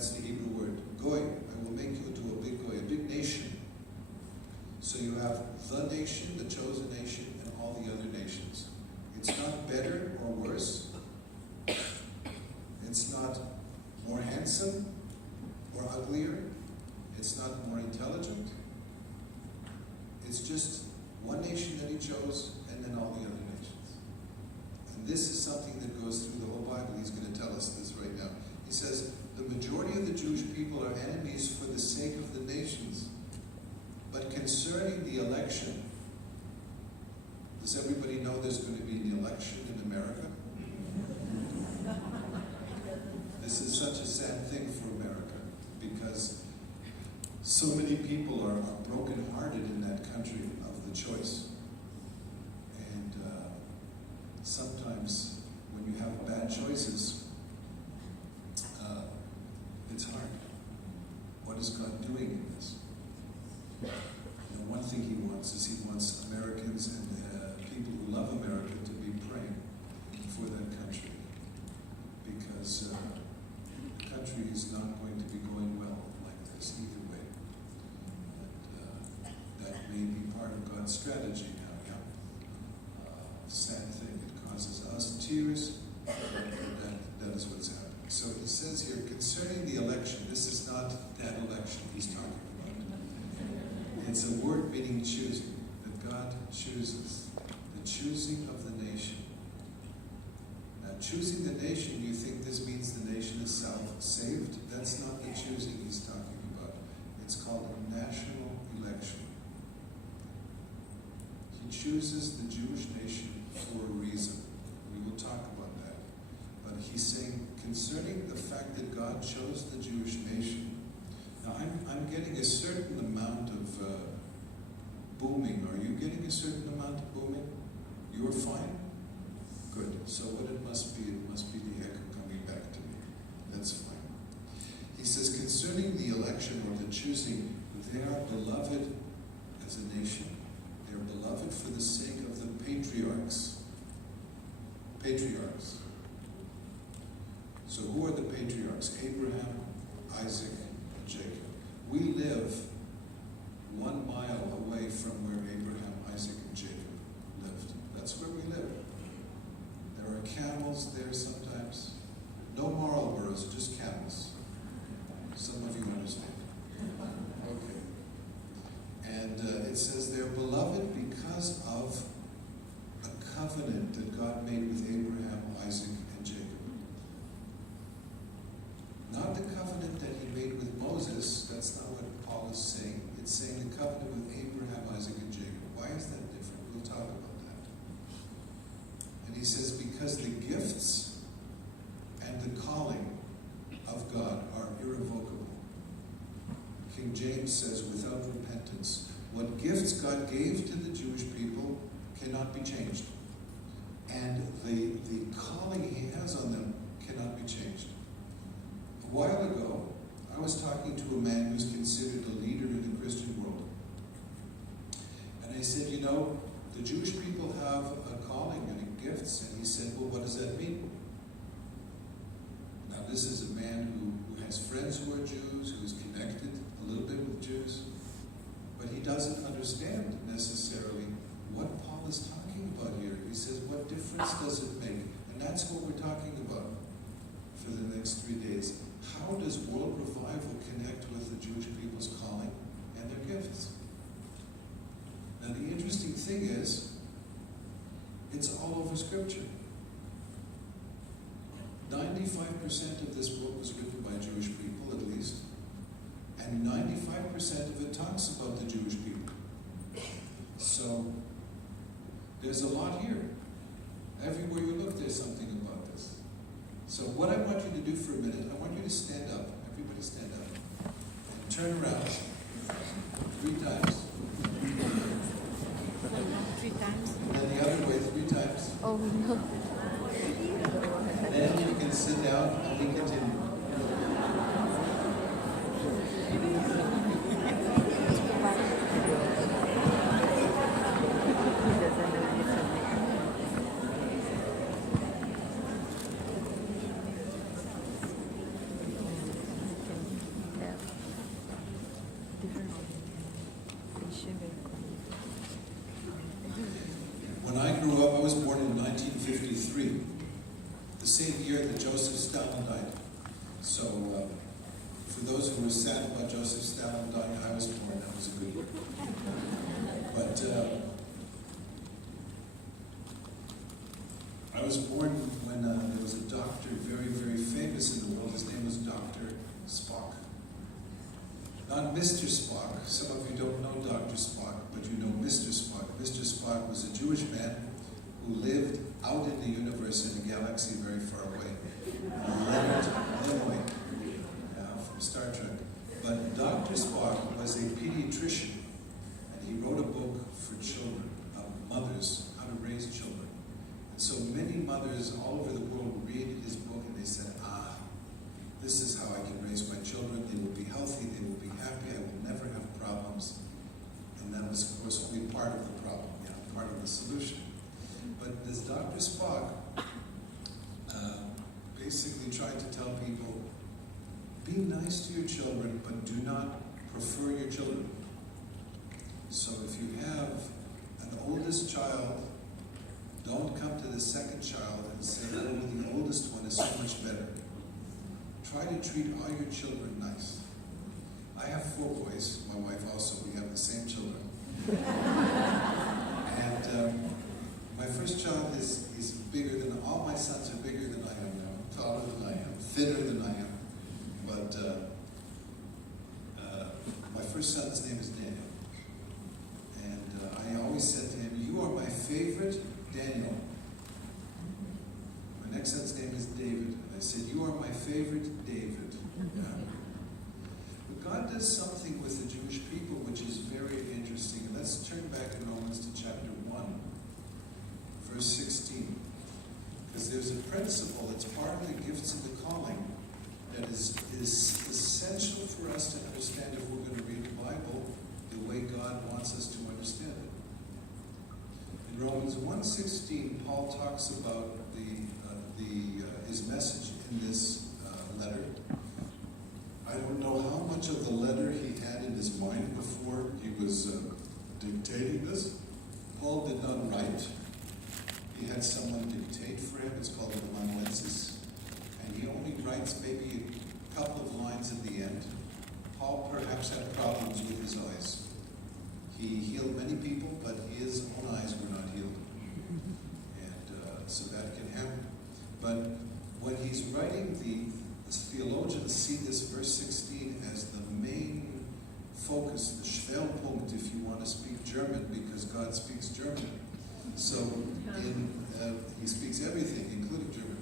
That's the Hebrew word. Goy. I will make you into a big goy, a big nation. So you have the nation, the chosen nation, and all the other nations. It's not better or worse. It's not more handsome or uglier. It's not more intelligent. It's just one nation that he chose, and then all the other nations. And this is something that goes through the whole Bible. He's going to tell us this right now. He says, the majority of the Jewish people are enemies for the sake of the nations. But concerning the election, does everybody know there's going to be an election in America? This is such a sad thing for America, because so many people are broken-hearted in that country of the choice. And sometimes when you have bad choices, it's hard. What is God doing in this? And one thing he wants is he wants Americans and people who love America to be praying for that country, because the country is not going to be going well like this either way. And that may be part of God's strategy now, yeah? Sad thing, it causes us tears, but that is what's happening. So he says here, concerning the election, this is not that election he's talking about. It's a word meaning choosing, that God chooses, the choosing of the nation. Now, choosing the nation, you think this means the nation is saved? That's not the choosing he's talking about. It's called a national election. He chooses the Jewish nation for a reason. We will talk about that. But he's saying, concerning the fact that God chose the Jewish nation, now I'm getting a certain amount of booming. Are you getting a certain amount of booming? You're fine? Good. So what it must be the echo coming back to me. That's fine. He says, concerning the election or the choosing, they are beloved as a nation. They are beloved for the sake of the patriarchs. Patriarchs. So who are the patriarchs? Abraham, Isaac, and Jacob. We live 1 mile away from where Abraham, Isaac, and Jacob lived. That's where we live. There are camels there sometimes. No Marlboros, just camels. Some of you understand. Okay. And it says they're beloved because of a covenant that God made with Abraham, Isaac, and Jacob. Not the covenant that he made with Moses. That's not what Paul is saying. It's saying the covenant with Abraham, Isaac, and Jacob. Why is that different? We'll talk about that. And he says, because the gifts and the calling of God are irrevocable. King James says, without repentance. What gifts God gave to the Jewish people cannot be changed. And the calling he has on them cannot be changed. A while ago, I was talking to a man who's considered a leader in the Christian world. And I said, you know, the Jewish people have a calling and gifts. And he said, well, what does that mean? Now, this is a man who has friends who are Jews, who is connected a little bit with Jews. But he doesn't understand necessarily what Paul is talking about here. He says, what difference does it make? And that's what we're talking about for the next 3 days. How does world revival connect with the Jewish people's calling and their gifts? Now, the interesting thing is, it's all over Scripture. 95% of this book was written by Jewish people, at least. And 95% of it talks about the Jewish people. So, there's a lot here. Everywhere you look, there's something about this. So what I want you to do for a minute, I want you to stand up. Everybody stand up. And turn around 3 times. 3 times? And then the other way 3 times. Oh, no. And then you can sit down and we continue. Joseph Stalin died. So, for those who were sad about Joseph Stalin dying, I was born. That was a good one. But I was born when there was a doctor very, very famous in the world. His name was Dr. Spock. Not Mr. Spock. Some of you don't know Dr. Spock, but you know Mr. Spock. Mr. Spock was a Jewish man who lived out in the universe in a galaxy very far away. Leonard Nimoy, from Star Trek. But Dr. Spock was a pediatrician, and he wrote a book for children, mothers, how to raise children. And so many mothers all over the world read his book and they said, this is how I can raise my children. They will be healthy, they will be happy, I will never have problems. And that was, of course, only part of the problem, part of the solution. But this Dr. Spock basically tried to tell people, be nice to your children, but do not prefer your children. So if you have an oldest child, don't come to the second child and say, oh, the oldest one is so much better. Try to treat all your children nice. I have 4 boys, my wife also, we have the same children. And my first child is bigger than, all my sons are bigger than I am now, taller than I am, thinner than I am. But my first son's name is Daniel. And I always said to him, you are my favorite Daniel. My next son's name is David. And I said, you are my favorite David. But God does something with the Jewish people which is very interesting. And let's turn back in Romans to chapter 1, verse 16. Because there's a principle that's part of the gifts of the calling that is essential for us to understand if we're going to read the Bible the way God wants us to understand it. In Romans 1:16, Paul talks about his message in this letter. I don't know how much of the letter he had in his mind before he was dictating this. Paul did not write. He had someone dictate for him. It's called an amanuensis. And he only writes maybe a couple of lines at the end. Paul perhaps had problems with his eyes. He healed many people, but his own eyes were not healed. And so that can happen. But when he's writing, the theologians see this verse 16 as the main focus, the Schwerpunkt, if you want to speak German, because God speaks German. So he speaks everything, including German.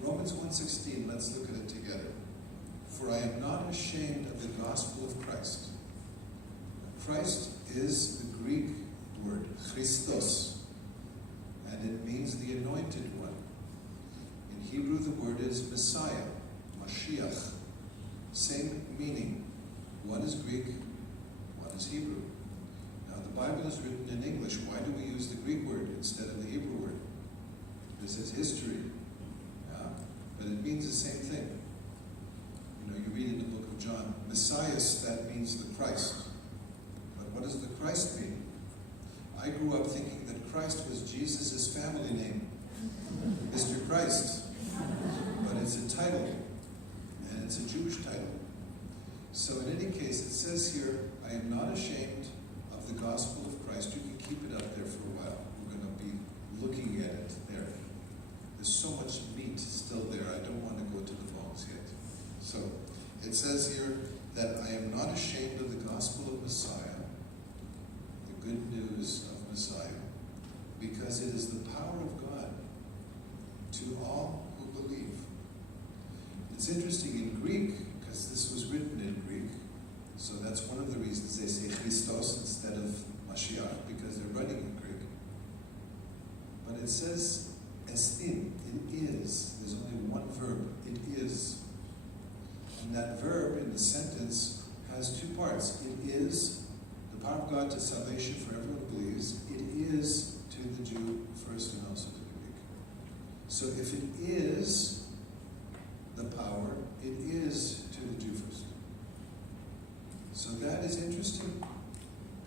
Romans 1:16, let's look at it together. For I am not ashamed of the gospel of Christ. Christ is the Greek word, Christos, and it means the anointed one. In Hebrew, the word is Messiah, Mashiach. Same meaning. One is Greek, one is Hebrew. Now, the Bible is written in English. Why do we use the Greek word instead of the Hebrew word? This is history. But it means the same thing. You read in the book of John, Messias, that means the Christ. But what does the Christ mean? I grew up thinking that Christ was Jesus' family name, Mr. Christ. But it's a title, and it's a Jewish title. So in any case, it says here, I am not ashamed of the gospel of Christ. You can keep it up there for a while. We're going to be looking at it there. There's so much meat still there. I don't want to go to the bones yet. So it says here that I am not ashamed of the gospel of Messiah, the good news of Messiah, because it is the power of God to all who believe. It's interesting in Greek, because this was written in Greek, so that's one of the reasons they say Christos instead of Mashiach, because they're writing in Greek. But it says estin, it is. There's only one verb, it is. And that verb in the sentence has 2 parts. It is the power of God to salvation for everyone who believes. It is to the Jew first and also to the Greek. So if it is the power, it is to the Jew first. So that is interesting,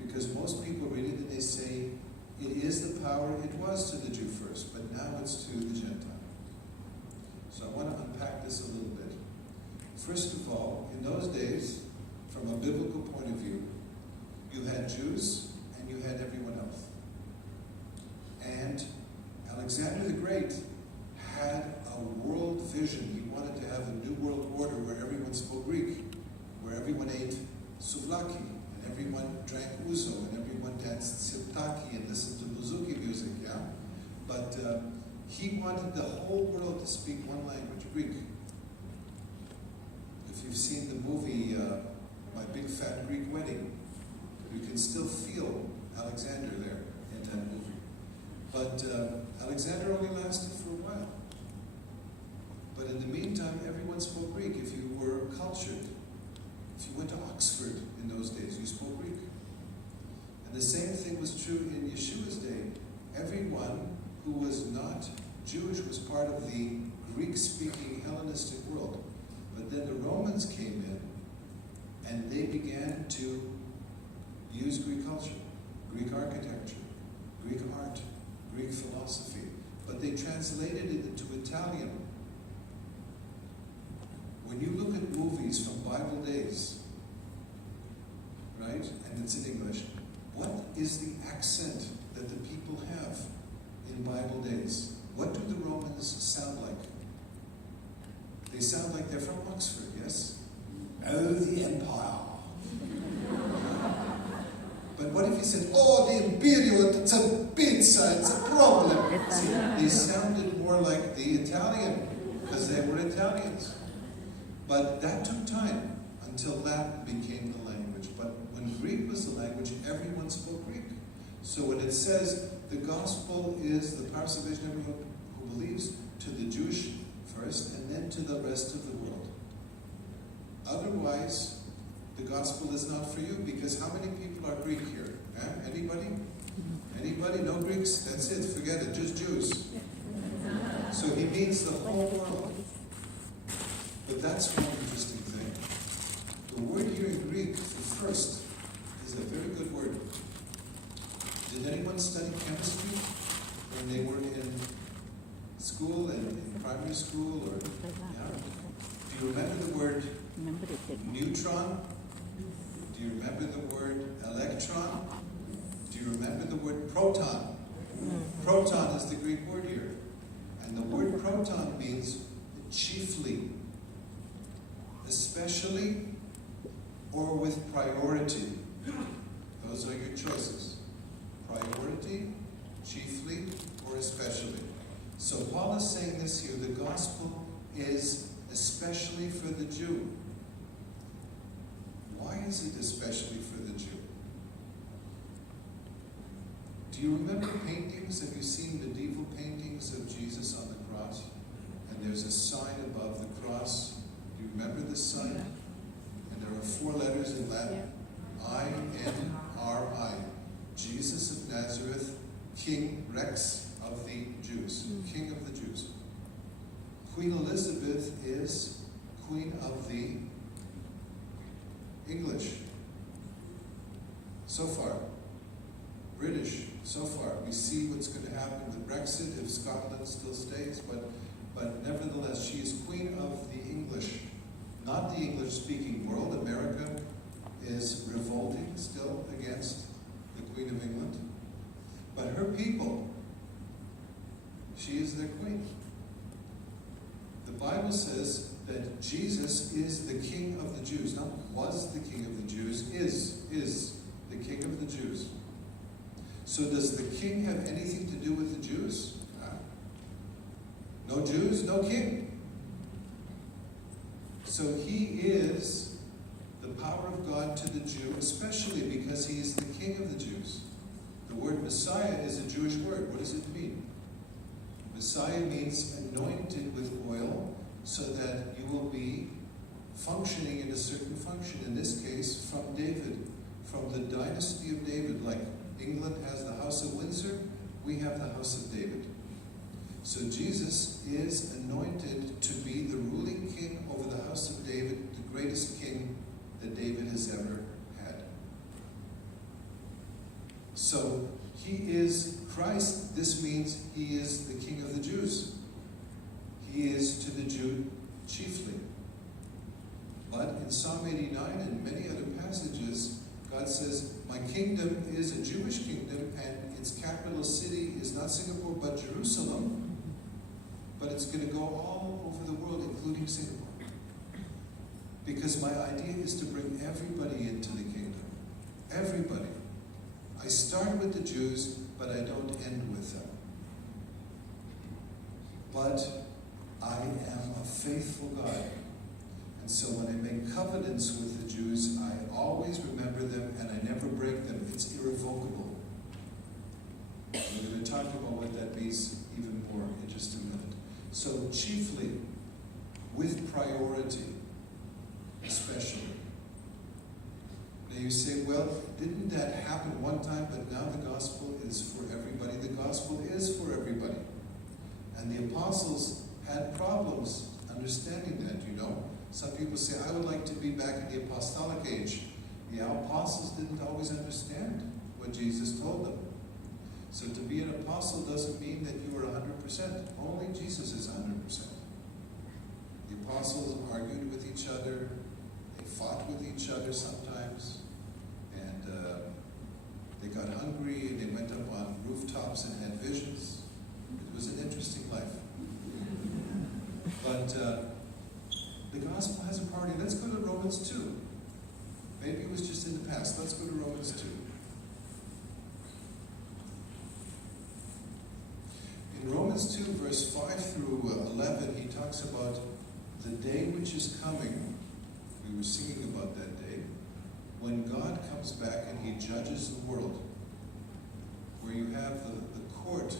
because most people read it and they say, it is the power, it was to the Jew first, but now it's to the Gentile. So I want to unpack this a little bit. First of all, in those days, from a biblical point of view, you had Jews and you had everyone else. And Alexander the Great had a world vision. He wanted to have a new world order where everyone spoke Greek, where everyone ate souvlaki, and everyone drank ouzo, and everyone danced sirtaki and listened to bouzouki music, yeah? But he wanted the whole world to speak one language, Greek. If you've seen the movie My Big Fat Greek Wedding, you can still feel Alexander there in that movie. But Alexander only lasted for a while. But in the meantime, everyone spoke Greek. If you were cultured, if you went to Oxford in those days, you spoke Greek. And the same thing was true in Yeshua's day. Everyone who was not Jewish was part of the Greek-speaking Hellenistic world. But then the Romans came in, and they began to use Greek culture, Greek architecture, Greek art, Greek philosophy. But they translated it into Italian. When you look at movies from Bible days, right, and it's in English, what is the accent that the people have in Bible days? What do the Romans sound like? They sound like they're from Oxford, yes? Oh, the empire. But what if you said, oh, the imperial, it's a pizza, it's a problem. See, they sounded more like the Italian, because they were Italians. But that took time until that became the language. But when Greek was the language, everyone spoke Greek. So when it says the gospel is the power of salvation, everyone who believes, to the Jewish first, and then to the rest of the world. Otherwise, the gospel is not for you, because how many people are Greek here? Anybody? Anybody? No Greeks? That's it. Forget it. Just Jews. So he means the whole world. But that's one interesting thing. The word here in Greek for first is a very good word. Did anyone study chemistry when they were in school and in primary school? Or yeah? Do you remember the word neutron? Do you remember the word electron? Do you remember the word proton? Proton is the Greek word here. And the word proton means chiefly, especially, or with priority. Those are your choices. Priority, chiefly, or especially. So Paul is saying this here, the gospel is especially for the Jew. Why is it especially for the Jew? Do you remember paintings? Have you seen medieval paintings of Jesus on the cross? And there's a sign above the cross. Do you remember this sign? And there are 4 letters in Latin. I-N-R-I. Jesus of Nazareth, King Rex of the Jews. King of the Jews. Queen Elizabeth is Queen of the English. So far. British. So far. We see what's going to happen with Brexit if Scotland still stays, but nevertheless, she is Queen of the English. Not the English-speaking world. America is revolting still against the Queen of England. But her people, she is their queen. The Bible says that Jesus is the King of the Jews. Not was the King of the Jews, is the King of the Jews. So does the king have anything to do with the Jews? No Jews, no king. So he is the power of God to the Jew, especially because he is the King of the Jews. The word Messiah is a Jewish word. What does it mean? Messiah means anointed with oil so that you will be functioning in a certain function. In this case, from David, from the dynasty of David. Like England has the House of Windsor, we have the House of David. So Jesus is anointed to be the ruling king over the House of David, the greatest king that David has ever had. So he is Christ. This means he is the King of the Jews. He He is to the Jew chiefly. But in Psalm 89 and many other passages, God says, my kingdom is a Jewish kingdom, and its capital city is not Singapore but Jerusalem, but it's going to go all over the world, including Singapore. Because my idea is to bring everybody into the kingdom. Everybody. I start with the Jews, but I don't end with them. But I am a faithful God. And so when I make covenants with the Jews, I always remember them and I never break them. It's irrevocable. We're going to talk about what that means even more in just a minute. So chiefly, with priority, especially. Now you say, well, didn't that happen one time, but now the gospel is for everybody? The gospel is for everybody. And the apostles had problems understanding that, you know. Some people say, I would like to be back in the apostolic age. The apostles didn't always understand what Jesus told them. So to be an apostle doesn't mean that you are 100%. Only Jesus is 100%. The apostles argued with each other. They fought with each other sometimes. And they got hungry and they went up on rooftops and had visions. It was an interesting life. But the gospel has a priority. Let's go to Romans 2. Maybe it was just in the past. Let's go to Romans 2. In Romans 2, verse 5 through 11, he talks about the day which is coming. We were singing about that day, when God comes back and he judges the world, where you have the court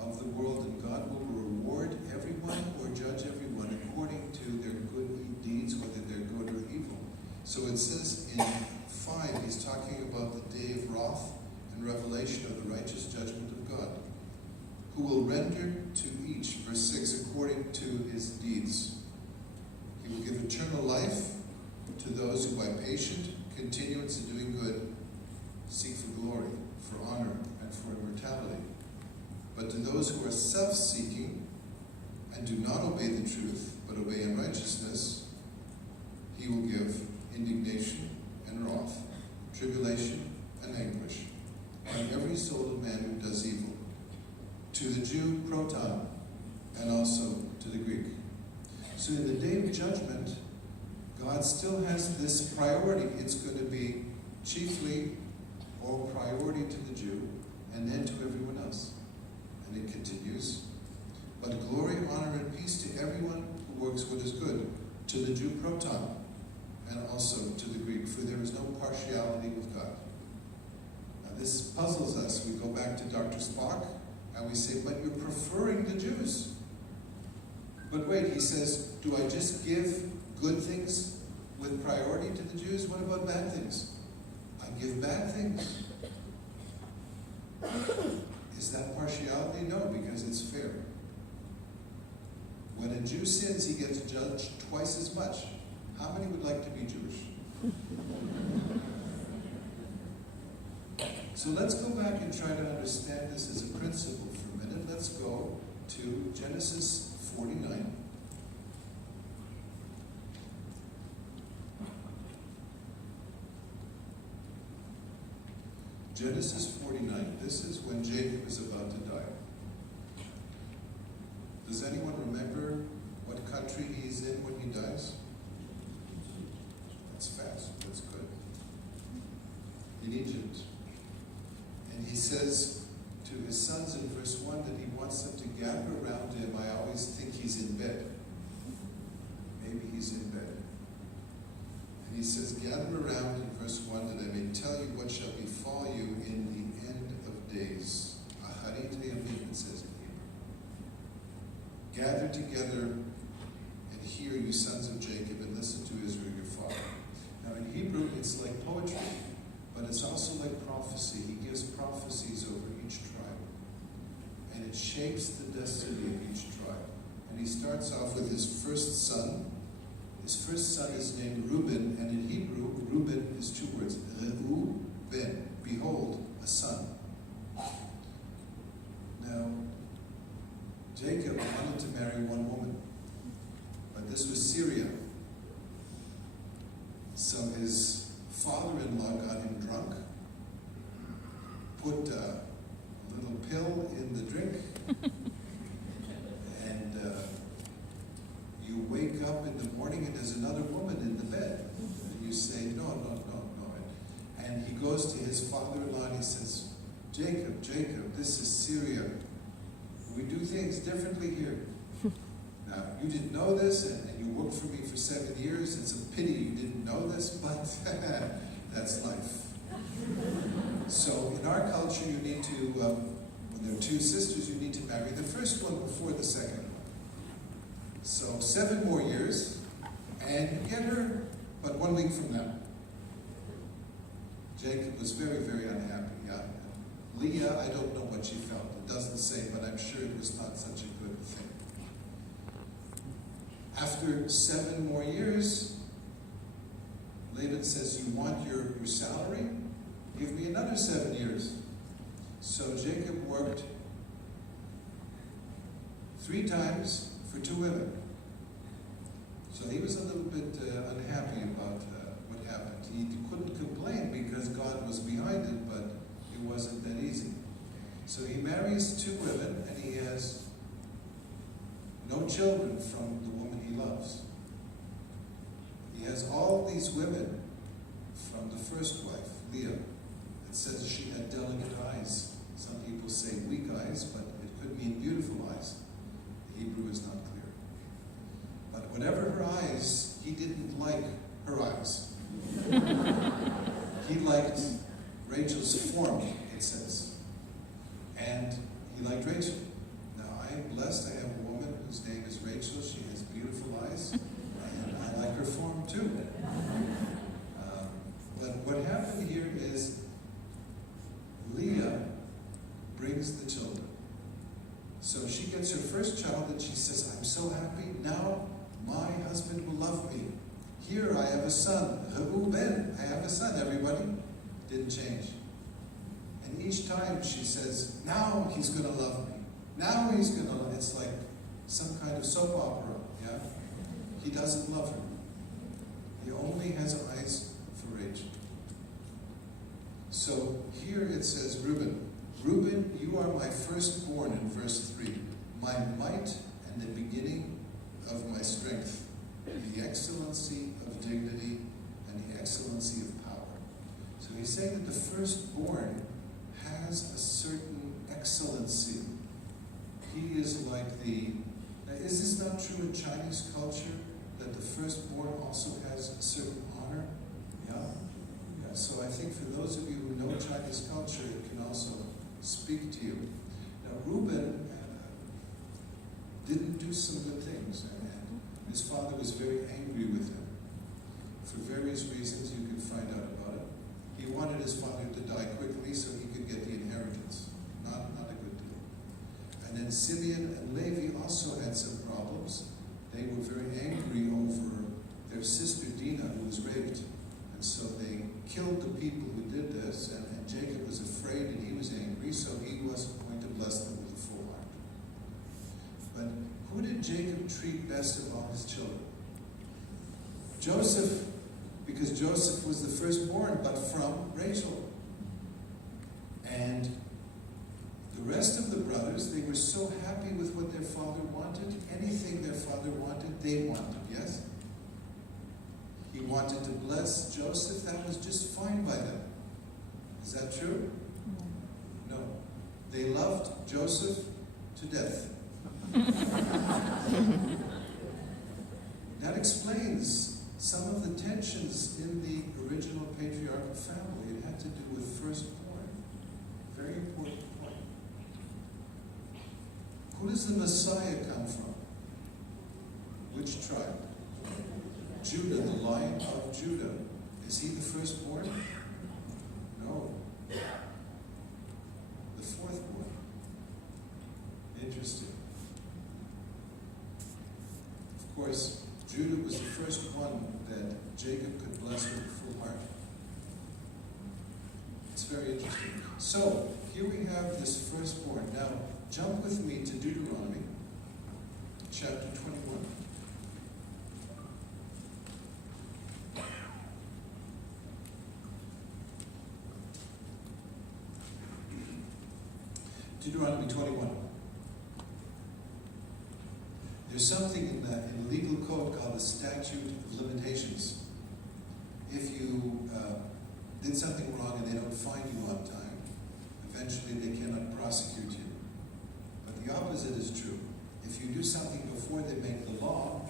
of the world, and God will reward everyone or judge everyone according to their good deeds, whether they're good or evil. So it says in 5, he's talking about the day of wrath and revelation of the righteous judgment of God, who will render to each, verse 6, according to his deeds. He will give eternal life to those who by patient continuance in doing good seek for glory, for honor, and for immortality. But to those who are self-seeking and do not obey the truth, but obey unrighteousness, he will give indignation and wrath, tribulation and anguish on every soul of man who does evil, to the Jew, proton, and also to the Greek. So in the day of judgment, God still has this priority. It's going to be chiefly or priority to the Jew, and then to everyone else. And it continues, but glory, honor, and peace to everyone who works what is good, to the Jew, proton, and also to the Greek, for there is no partiality with God. Now this puzzles us. We go back to Dr. Spock, and we say, but you're preferring the Jews. But wait, he says, do I just give good things with priority to the Jews? What about bad things? I give bad things. Is that partiality? No, because it's fair. When a Jew sins, he gets judged twice as much. How many would like to be Jewish? So let's go back and try to understand this as a principle for a minute. Let's go to Genesis 49. Genesis 49. This is when Jacob is about to die. Does anyone remember what country he's in when he dies? That's fast. That's good. In Egypt. And he says to his sons in verse 1 that he wants them to gather around him. I always think he's in bed. Maybe he's in bed. And he says, gather around in verse 1 that I may tell you what shall befall you in the end of days. Aharit hayamim, it says in Hebrew. Gather together and hear, you sons of Jacob, and listen to Israel your father. Now in Hebrew, it's like poetry, but it's also like prophecy. He gives prophecies over each tribe. And it shapes the destiny of each tribe. And he starts off with his first son. His first son is named Reuben, and in Hebrew, Reuben is two words. Reuben, behold, a son. Now, Jacob wanted to marry one woman. So his father-in-law got him drunk, put a little pill in the drink, and you wake up in the morning and there's another woman in the bed. And you say, no. And he goes to his father-in-law and he says, Jacob, this is Syria. We do things differently here. Now, you didn't know this, and you worked for me for 7 years. It's a pity you didn't know this, but that's life. So in our culture, you need to, when there are two sisters, you need to marry the first one before the second one. So 7 more years, and you get her, but 1 week from now. Jacob was very, very unhappy. Yeah. Leah, I don't know what she felt. It doesn't say, but I'm sure it was not such a good thing. After 7 more years, Laban says, you want your salary? Give me another 7 years. So Jacob worked 3 times for 2 women. So he was a little bit unhappy about what happened. He couldn't complain because God was behind it, but it wasn't that easy. So he marries 2 women and he has no children from the woman he loves. He has all these women from the first wife, Leah. It says she had delicate eyes. Some people say weak eyes, but it could mean beautiful eyes. The Hebrew is not clear. But whatever her eyes, he didn't like her eyes. He liked Rachel's form, it says. And he liked Rachel. Now, I am blessed. I have a woman whose name is Rachel. She has beautiful eyes. And I like her form too. But what happened here is Leah brings the children. So she gets her first child and she says, I'm so happy. Now my husband will love me. Here I have a son. Reuben, I have a son, everybody. Didn't change. And each time she says, now he's going to love me. Now he's going to, it's like some kind of soap opera, yeah? He doesn't love her. He only has eyes for Rachel. So here it says, Reuben, you are my firstborn in verse 3, my might and the beginning of my strength, the excellency of dignity and the excellency of power. So he's saying that the firstborn has a certain excellency. He is like the... Now, is this not true in Chinese culture, that the firstborn also has a certain honor? Yeah? Yeah. So I think for those of you who know Chinese culture, it can also speak to you. Now, Reuben didn't do some good things, and his father was very angry with him. For various reasons, you can find out about it. He wanted his father to die quickly so he could get the inheritance. Not a good deal. And then Simeon and Levi also had some problems. They were very angry over their sister Dinah, who was raped. And so they killed the people who did this, and Jacob was afraid and he was angry, so he wasn't going to bless them with a full heart. But who did Jacob treat best of all his children? Joseph, because Joseph was the firstborn, but from Rachel. And the rest of the brothers, they were so happy with what their father wanted. Anything their father wanted, they wanted, yes? He wanted to bless Joseph. That was just fine by them. Is that true? No. They loved Joseph to death. That explains some of the tensions in the original patriarchal family. It had to do with firstborn. Very important point. Who does the Messiah come from? Which tribe? Judah, the Lion of Judah. Is he the firstborn? No. The fourthborn. Interesting. Of course, Judah was the first one that Jacob could bless with a full heart. It's very interesting. So, here we have this firstborn. Now, jump with me to Deuteronomy, chapter 21. Deuteronomy 21. There's something in the legal code called the statute of limitations. If you did something wrong and they don't find you on time, eventually they cannot prosecute you. But the opposite is true. If you do something before they make the law,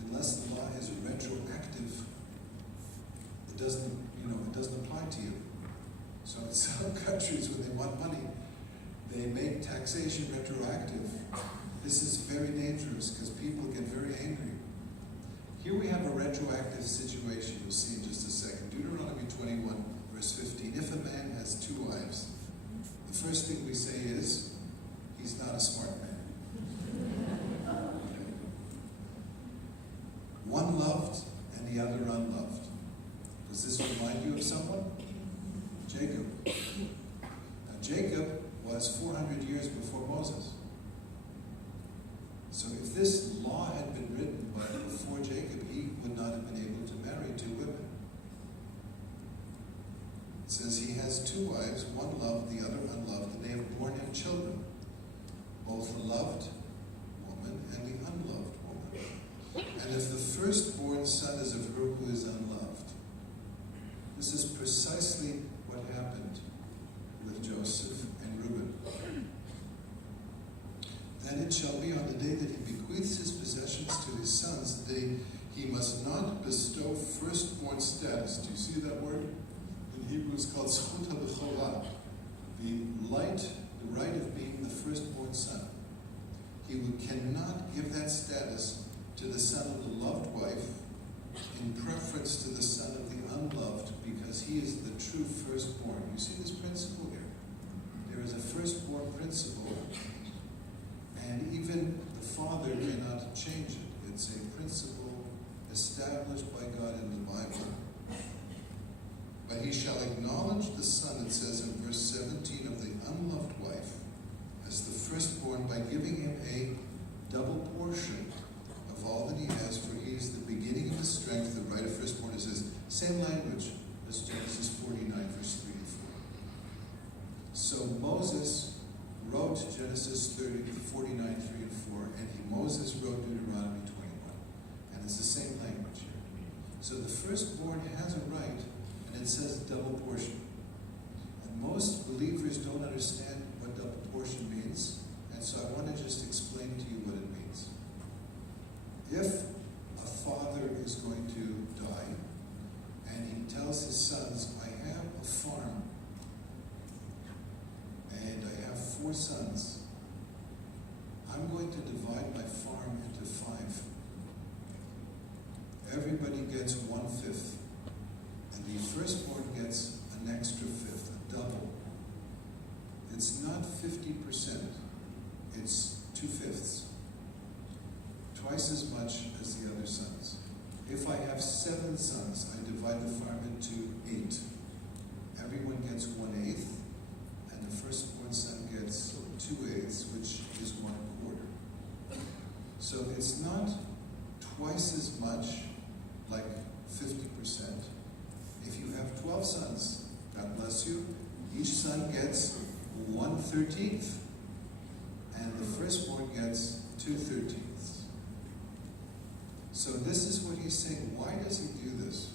unless the law is retroactive, it doesn't apply to you. So in some countries, when they want money, they make taxation retroactive. This is very dangerous because people get very angry. Here we have a retroactive situation, you'll see in just a second. Deuteronomy 21, verse 15. If a man has two wives, the first thing we say is, he's not a smart man. Okay. One loved and the other unloved. Does this remind you of someone? Jacob. Now Jacob was 400 years before Moses. So if this law had been written before Jacob, he would not have been able to marry two women. It says he has two wives, one loved, the other unloved, and they have borne him children, both the loved woman and the unloved woman. And if the firstborn son is of her who is unloved, this is precisely what happened with Joseph and Reuben. Then it shall be on the day that he bequeaths his possessions to his sons, that he must not bestow firstborn status. Do you see that word? In Hebrew it's called zchut ha-bechorah, the right of being the firstborn son. He cannot give that status to the son of the loved wife in preference to the son of the unloved, because he is the true firstborn. You see this principle here? There is a firstborn principle, and even the father cannot change it. It's a principle established by God in the Bible. But he shall acknowledge the son, it says in verse 17, of the unloved wife as the firstborn by giving him a double portion of all that he has, for he is the beginning of his strength, the right of firstborn. It says, same language as Genesis 49, verse 3 and 4. So Moses wrote Genesis 49, 3 and 4, and Moses wrote Deuteronomy 21. And it's the same language here. So the firstborn has a right, and it says double portion. And most believers don't understand what double portion means, and so I want to just explain to you what it means. If a father is going to die, and he tells his sons, I have a farm, and I have 4 sons, I'm going to divide my farm into 5. Everybody gets 1/5, and the firstborn gets an extra 5th, a double. It's not 50%, it's 2/5, twice as much as the other sons. If I have 7 sons, I divide the farm into 8. Everyone gets 1/8, and the firstborn son gets 2/8, which is 1/4. So it's not twice as much, like 50%. If you have 12 sons, God bless you, each son gets 1/13, and the firstborn gets 2/13. So this is what he's saying. Why does he do this?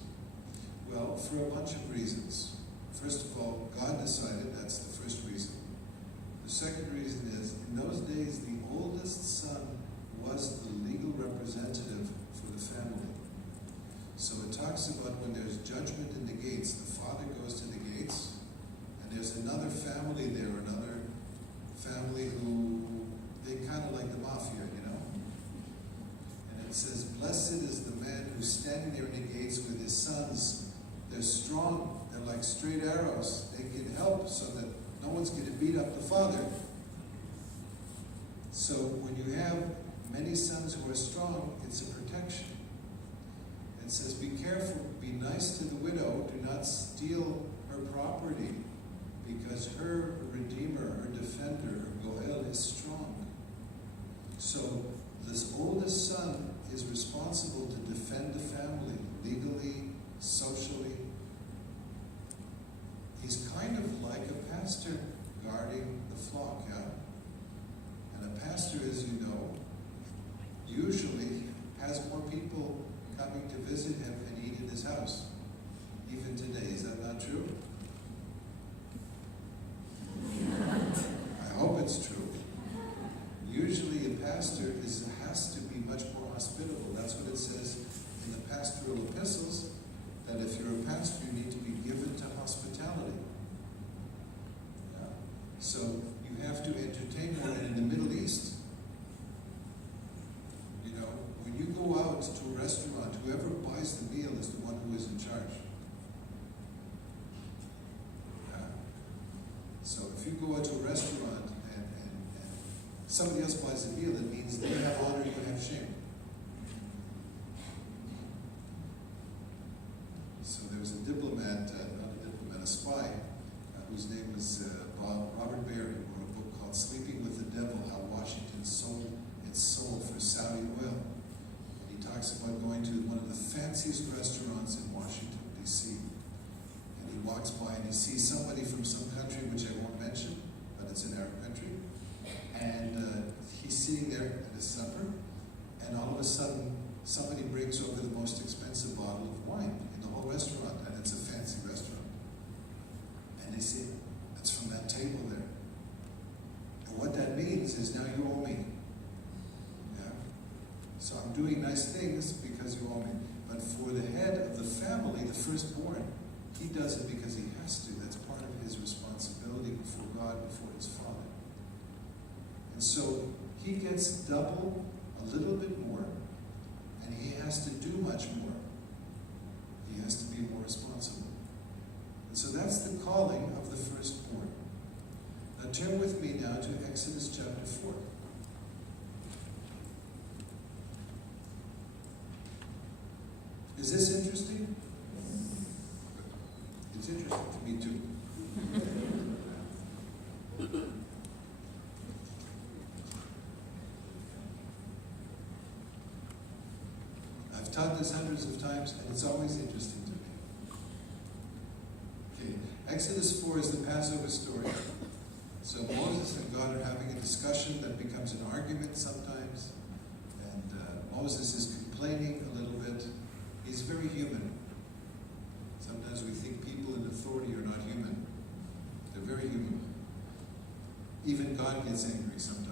Well, for a bunch of reasons. First of all, God decided, that's the first reason. The second reason is, in those days, the oldest son was the legal representative for the family. So it talks about when there's judgment in the gates, the father goes to the gates, and there's another family there, another family who, they kind of like the mafia, you know? And it says, blessed is the man who's standing there in the gates with his sons. They're strong, they're like straight arrows. They can help so that no one's going to beat up the father. So when you have many sons who are strong, it's a protection. It says, be careful, be nice to the widow, do not steal her property, because her redeemer, her defender, her goel is strong. So this oldest son is responsible to defend the family, legally, socially. He's kind of like a pastor. guarding the flock, yeah? And a pastor, as you know, usually has more people coming to visit him and eat in his house. Even today, is that not true? I hope it's true. Usually a pastor has to be much more hospitable. That's what it says in the pastoral epistles, that if you're a pastor, you need to be given to hospitality. Yeah? So you have to entertain more. And in the Middle East, you know, when you go out to a restaurant, whoever buys the meal is the one who is in charge. Yeah? So if you go out to a restaurant and somebody else buys a meal, it means they have honor, you have shame. So there was a diplomat, not a diplomat, a spy, whose name was Robert Barry, who wrote a book called Sleeping with the Devil, How Washington Sold Its Soul for Saudi Oil. And he talks about going to one of the fanciest restaurants in Washington, D.C. And he walks by and he sees somebody from some country, which I won't mention, but it's an Arab country. And he's sitting there at his supper, and all of a sudden, somebody brings over the most expensive bottle of wine in the whole restaurant, and it's a fancy restaurant. And they say, that's from that table there. And what that means is, now you owe me. Yeah? So I'm doing nice things because you owe me. But for the head of the family, the firstborn, he does it because he has to. That's part of his responsibility before God, before his Father. And so he gets double, a little bit more, and he has to do much more. He has to be more responsible. And so that's the calling of the firstborn. Now turn with me now to Exodus chapter 4. Is this interesting? It's interesting to me too. I've taught this hundreds of times, and it's always interesting to me. Okay, Exodus 4 is the Passover story. So Moses and God are having a discussion that becomes an argument sometimes, and Moses is complaining a little bit. He's very human. Sometimes we think people in authority are not human. They're very human. Even God gets angry sometimes.